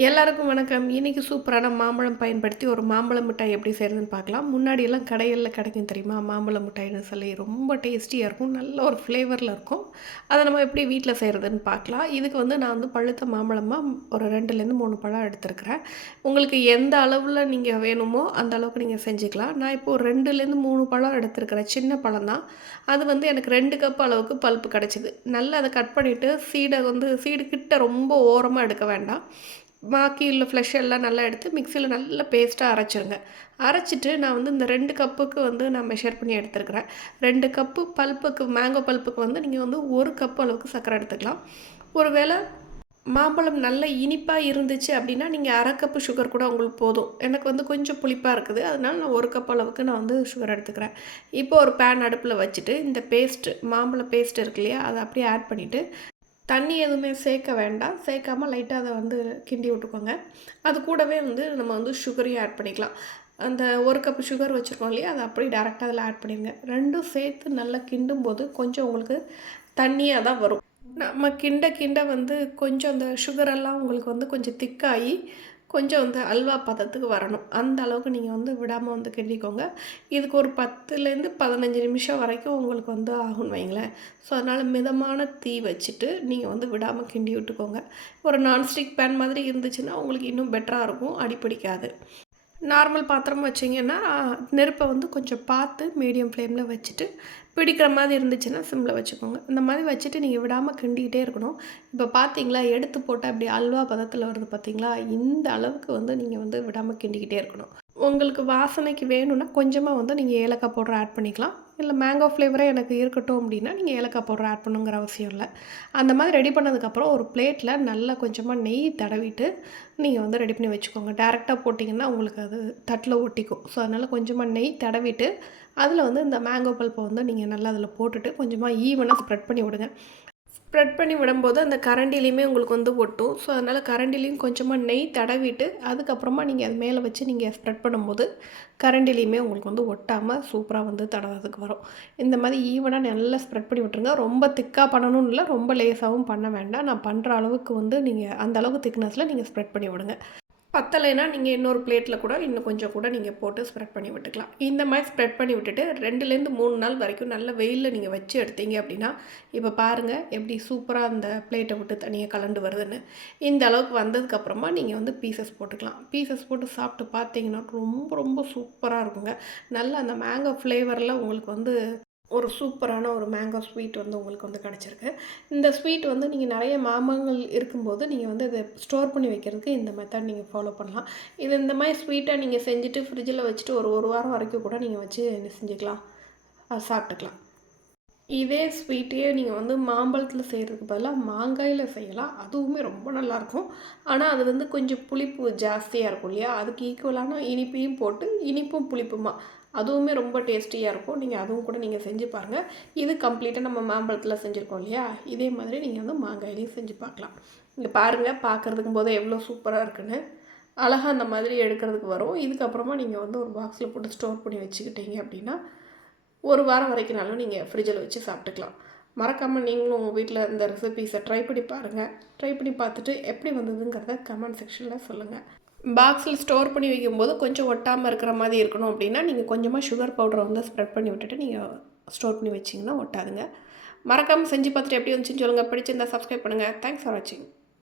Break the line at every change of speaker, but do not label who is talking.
எல்லாருக்கும் வணக்கம். இன்றைக்கி சூப்பரான மாம்பழம் பயன்படுத்தி ஒரு மாம்பழம் மிட்டாய் எப்படி செய்கிறதுன்னு பார்க்கலாம். முன்னாடியெல்லாம் கடைகளில் கிடைக்கும் தெரியுமா? மாம்பழம் மிட்டாய்னு சொல்லி ரொம்ப டேஸ்டியாக இருக்கும். நல்ல ஒரு ஃப்ளேவரில் இருக்கும். அதை நம்ம எப்படி வீட்டில் செய்கிறதுன்னு பார்க்கலாம். இதுக்கு வந்து நான் வந்து பழுத்த மாம்பழமாக ஒரு ரெண்டுலேருந்து மூணு பழம் எடுத்துருக்கிறேன். உங்களுக்கு எந்த அளவில் நீங்கள் வேணுமோ அந்த அளவுக்கு நீங்கள் செஞ்சுக்கலாம். நான் இப்போ ஒரு ரெண்டுலேருந்து மூணு பழம் எடுத்துருக்கிறேன். சின்ன பழம் தான். அது வந்து எனக்கு ரெண்டு கப் அளவுக்கு பல்ப்பு கிடச்சிது. நல்லா அதை கட் பண்ணிவிட்டு சீடை வந்து சீடு கிட்ட ரொம்ப ஓரமாக எடுக்க வேண்டாம். பாக்கி உள்ள ஃப்ளஷ் எல்லாம் நல்லா எடுத்து மிக்சியில் நல்லா பேஸ்ட்டாக அரைச்சிருங்க. அரைச்சிட்டு நான் வந்து இந்த ரெண்டு கப்புக்கு வந்து நான் மெஷர் பண்ணி எடுத்துருக்கிறேன். ரெண்டு கப்பு பல்ப்புக்கு மேங்கோ பல்ப்புக்கு வந்து நீங்கள் வந்து ஒரு கப் அளவுக்கு சர்க்கரை எடுத்துக்கலாம். ஒருவேளை மாம்பழம் நல்ல இனிப்பாக இருந்துச்சு அப்படின்னா நீங்கள் அரை கப்பு சுகர் கூட உங்களுக்கு போதும். எனக்கு வந்து கொஞ்சம் புளிப்பாக இருக்குது. அதனால் நான் ஒரு கப் அளவுக்கு நான் வந்து சுகர் எடுத்துக்கிறேன். இப்போ ஒரு பேன் அடுப்பில் வச்சுட்டு இந்த பேஸ்ட்டு மாம்பழ பேஸ்ட் இருக்கு இல்லையா அதை அப்படியே ஆட் பண்ணிவிட்டு தண்ணி எதுவுமே சேர்க்க வேண்டாம். சேர்க்காமல் லைட்டாக அதை வந்து கிண்டி விட்டுக்கோங்க. அது கூடவே வந்து நம்ம வந்து சுகரையும் ஆட் பண்ணிக்கலாம். அந்த ஒரு கப் சுகர் வச்சுருக்கோம் இல்லையா? அதை அப்படி டேரெக்டாக அதில் ஆட் பண்ணிடுங்க. ரெண்டும் சேர்த்து நல்லா கிண்டும் போது கொஞ்சம் உங்களுக்கு தண்ணியாக தான் வரும். நம்ம கிண்ட கிண்ட வந்து கொஞ்சம் அந்த சுகரெல்லாம் உங்களுக்கு வந்து கொஞ்சம் திக்காகி கொஞ்சம் வந்து அல்வா பதத்துக்கு வரணும். அந்த அளவுக்கு நீங்கள் வந்து விடாமல் வந்து கிண்டிக்கோங்க. இதுக்கு ஒரு பத்துலேருந்து பதினஞ்சு நிமிஷம் வரைக்கும் உங்களுக்கு வந்து ஆகும்னு வைங்களேன். ஸோ அதனால் மிதமான தீ வச்சுட்டு நீங்கள் வந்து விடாமல் கிண்டி விட்டுக்கோங்க. ஒரு நான்ஸ்டிக் பேன் மாதிரி இருந்துச்சுன்னா உங்களுக்கு இன்னும் பெட்டராக இருக்கும். அடிப்பிடிக்காது நார்மல் பாத்திரம் வச்சிங்கன்னா நெருப்பை வந்து கொஞ்சம் பார்த்து மீடியம் ஃப்ளேமில் வச்சுட்டு பிடிக்கிற மாதிரி இருந்துச்சுன்னா சிம்மில் வச்சுக்கோங்க. இந்த மாதிரி வச்சுட்டு நீங்கள் விடாமல் கிண்டிக்கிட்டே இருக்கணும். இப்போ பார்த்தீங்களா எடுத்து போட்டால் அப்படி அல்வா பதத்தில் வருது பார்த்தீங்களா இந்த அளவுக்கு வந்து நீங்கள் வந்து விடாமல் கிண்டிக்கிட்டே இருக்கணும். உங்களுக்கு வாசனைக்கு வேணும்னா கொஞ்சமாக வந்து நீங்கள் ஏலக்காய் பவுடர் ஆட் பண்ணிக்கலாம். இல்லை மேங்கோ ஃப்ளேவரே எனக்கு இருக்கட்டும் அப்படின்னா நீங்கள் ஏலக்காய் பவுடர் ஆட் பண்ணுங்கிற அவசியம் இல்லை. அந்த மாதிரி ரெடி பண்ணதுக்கப்புறம் ஒரு பிளேட்டில் நல்லா கொஞ்சமாக நெய் தடவிட்டு நீங்கள் வந்து ரெடி பண்ணி வச்சுக்கோங்க. டேரெக்டாக போட்டிங்கன்னா உங்களுக்கு அது தட்டில் ஒட்டிக்கும். ஸோ அதனால் கொஞ்சமாக நெய் தடவிட்டு அதில் வந்து இந்த மேங்கோ பல்ப்பை வந்து நீங்கள் நல்லா அதில் போட்டுட்டு கொஞ்சமாக ஈவனாக ஸ்ப்ரெட் பண்ணி விடுங்க. ஸ்ப்ரெட் பண்ணி விடும்போது அந்த கரண்டிலையுமே உங்களுக்கு வந்து ஒட்டும். ஸோ அதனால் கரண்டிலையும் கொஞ்சமாக நெய் தடவிட்டு அதுக்கப்புறமா நீங்கள் அது மேலே வச்சு நீங்கள் ஸ்ப்ரெட் பண்ணும்போது கரண்டிலையுமே உங்களுக்கு வந்து ஒட்டாமல் சூப்பராக வந்து தடவதுக்கு வரும். இந்த மாதிரி ஈவனாக நல்லா ஸ்ப்ரெட் பண்ணி விட்டுருங்க. ரொம்ப திக்காக பண்ணணும்னு இல்லை ரொம்ப லேஸாகவும் பண்ண வேண்டாம். நான் பண்ணுற அளவுக்கு வந்து நீங்கள் அந்த அளவுக்கு திக்னஸில் நீங்கள் ஸ்ப்ரெட் பண்ணி விடுங்க. பத்தலைன்னா நீங்கள் இன்னொரு பிளேட்டில் கூட இன்னும் கொஞ்சம் கூட நீங்கள் போட்டு ஸ்ப்ரெட் பண்ணி விட்டுக்கலாம். இந்த மாதிரி ஸ்ப்ரெட் பண்ணி விட்டுட்டு ரெண்டுலேருந்து மூணு நாள் வரைக்கும் நல்ல வெயிலில் நீங்கள் வச்சு எடுத்தீங்க அப்படின்னா இப்போ பாருங்கள் எப்படி சூப்பராக அந்த பிளேட்டை விட்டு தனியாக கலண்டு வருதுன்னு. இந்த அளவுக்கு வந்ததுக்கப்புறமா நீங்கள் வந்து பீசஸ் போட்டுக்கலாம். பீசஸ் போட்டு சாப்பிட்டு பார்த்தீங்கன்னா ரொம்ப ரொம்ப சூப்பராக இருக்குங்க. நல்ல அந்த மேங்கோ ஃப்ளேவரில் உங்களுக்கு வந்து ஒரு சூப்பரான ஒரு மேங்கோ ஸ்வீட் வந்து உங்களுக்கு வந்து கிடச்சிருக்கு. இந்த ஸ்வீட் வந்து நீங்கள் நிறைய மாம்பழங்கள் இருக்கும்போது நீங்கள் வந்து அதை ஸ்டோர் பண்ணி வைக்கிறதுக்கு இந்த மெத்தட் நீங்கள் ஃபாலோ பண்ணலாம். இது இந்த மாதிரி ஸ்வீட்டாக நீங்கள் செஞ்சுட்டு ஃப்ரிட்ஜில் வச்சுட்டு ஒரு ஒரு வாரம் வரைக்கும் கூட நீங்கள் வச்சு செஞ்சுக்கலாம்? சாப்பிட்டுக்கலாம். இதே ஸ்வீட்டையே நீங்கள் வந்து மாம்பழத்தில் செய்கிறதுக்கு பதிலாக மாங்காயில் செய்யலாம். அதுவுமே ரொம்ப நல்லாயிருக்கும் ஆனால் அது வந்து கொஞ்சம் புளிப்பு ஜாஸ்தியாக இருக்கும் இல்லையா? அதுக்கு ஈக்குவலான இனிப்பையும் போட்டு இனிப்பும் புளிப்புமா அதுவுமே ரொம்ப டேஸ்டியாக இருக்கும். நீங்கள் அதுவும் கூட நீங்கள் செஞ்சு பாருங்கள் இது கம்ப்ளீட்டாக நம்ம மாம்பழத்தில் செஞ்சுருக்கோம் இல்லையா? இதே மாதிரி நீங்கள் வந்து மாங்காயிலையும் செஞ்சு பார்க்கலாம் இங்கே பாருங்கள் பார்க்குறதுக்கும் போது எவ்வளோ சூப்பராக இருக்குன்னு. அழகாக அந்த மாதிரி எடுக்கிறதுக்கு வரும். இதுக்கப்புறமா நீங்கள் வந்து ஒரு பாக்ஸில் போட்டு ஸ்டோர் பண்ணி வச்சுக்கிட்டீங்க அப்படின்னா ஒரு வாரம் வரைக்கும்னாலும் நீங்கள் ஃப்ரிட்ஜில் வச்சு சாப்பிட்டுக்கலாம். மறக்காமல் நீங்களும் உங்கள் வீட்டில் இந்த ரெசிபீஸை ட்ரை பண்ணி பாருங்கள் ட்ரை பண்ணி பார்த்துட்டு எப்படி வந்ததுங்கிறத கமெண்ட் செக்ஷனில் சொல்லுங்கள் பாக்ஸில் ஸ்டோர் பண்ணி வைக்கும்போது கொஞ்சம் ஒட்டாமல் இருக்கிற மாதிரி இருக்கணும் அப்படின்னா நீங்கள் கொஞ்சமாக சுகர் பவுடரை வந்து ஸ்ப்ரெட் பண்ணி விட்டுட்டு நீங்கள் ஸ்டோர் பண்ணி வச்சிங்கன்னா ஒட்டாதுங்க. மறக்காமல் செஞ்சு பார்த்துட்டு எப்படி வந்துச்சுன்னு சொல்லுங்கள் பிடிச்சிருந்தா சப்ஸ்கிரைப் பண்ணுங்கள் தேங்க்ஸ் ஃபார் வாட்சிங்